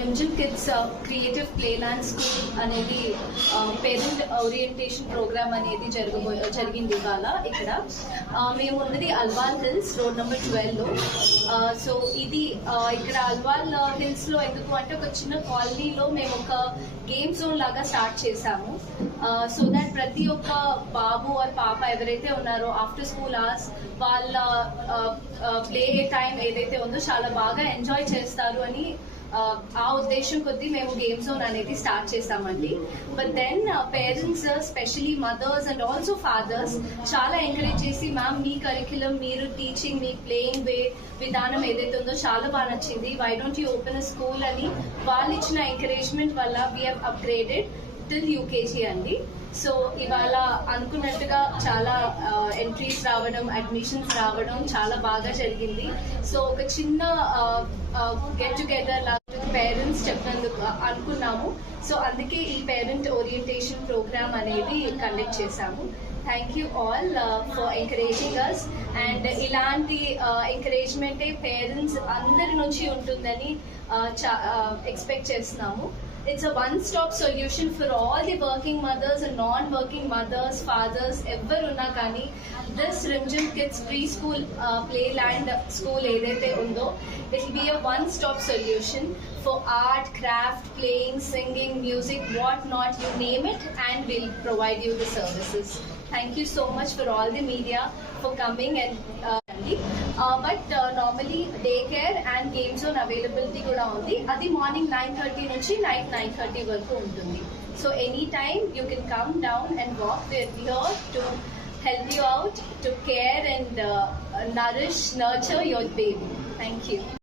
Rimjhim kids creative playland school అనేది parent orientation programme అనేది జరిగింది ఇవాళ ఇక్కడ. మేము ఉన్నది అల్వాల్ హిల్స్ రోడ్ నెంబర్ 12లో. సో ఇది ఇక్కడ అల్వాల్ హిల్స్ లో ఎందుకు అంటే ఒక చిన్న కాలనీలో మేము ఒక గేమ్ జోన్ లాగా స్టార్ట్ చేశాము. సో దట్ ప్రతి ఒక్క బాబు ఆర్ పాప ఎవరైతే ఉన్నారో ఆఫ్టర్ స్కూల్ అవర్స్ వాళ్ళ ప్లే టైం ఏదైతే ఉందో చాలా బాగా ఎంజాయ్ చేస్తారు అని ఆ ఉద్దేశం కొద్దీ మేము గేమ్ జోన్ అనేది స్టార్ట్ చేసామండి. But then parents specially mothers and also fathers చాలా ఎంకరేజ్ చేసి మ్యామ్ మీ కరిక్యులం మీరు టీచింగ్ మీ ప్లేయింగ్ విధానం ఏదైతే ఉందో చాలా బాగా నచ్చింది, why don't you open a school అని వాళ్ళు ఇచ్చిన ఎంకరేజ్మెంట్ వల్ల we have upgraded till UKG అండి. సో ఇవాళ అనుకున్నట్టుగా చాలా ఎంట్రీస్ రావడం, అడ్మిషన్స్ రావడం చాలా బాగా జరిగింది. సో ఒక చిన్న గెట్ టుగెదర్ లాగా పేరెంట్స్ చెప్పినందుకు అనుకున్నాము. సో అందుకే ఈ పేరెంట్ ఓరియంటేషన్ ప్రోగ్రామ్ అనేది కండక్ట్ చేశాము. Thank you all for encouraging us. And ఇలాంటి ఎంకరేజ్మెంటే పేరెంట్స్ అందరి నుంచి ఉంటుందని ఎక్స్పెక్ట్ చేస్తున్నాము. It's a one-stop solution for all the working mothers and non-working mothers, fathers, everyone kani. This Rimjim Kids Preschool Playland School edaithe undo, it will be a one-stop solution for art, craft, playing, singing, music, what not, you name it, and we'll provide you the services. Thank you so much for all the media for coming and but normally day care and game zone availability కూడా ఉంది. అది morning 9:30 నుంచి night 9:30 వరకు ఉంటుంది. So any time you can come down and walk. we're here to help you out, to care and nourish, nurture your baby. Thank you.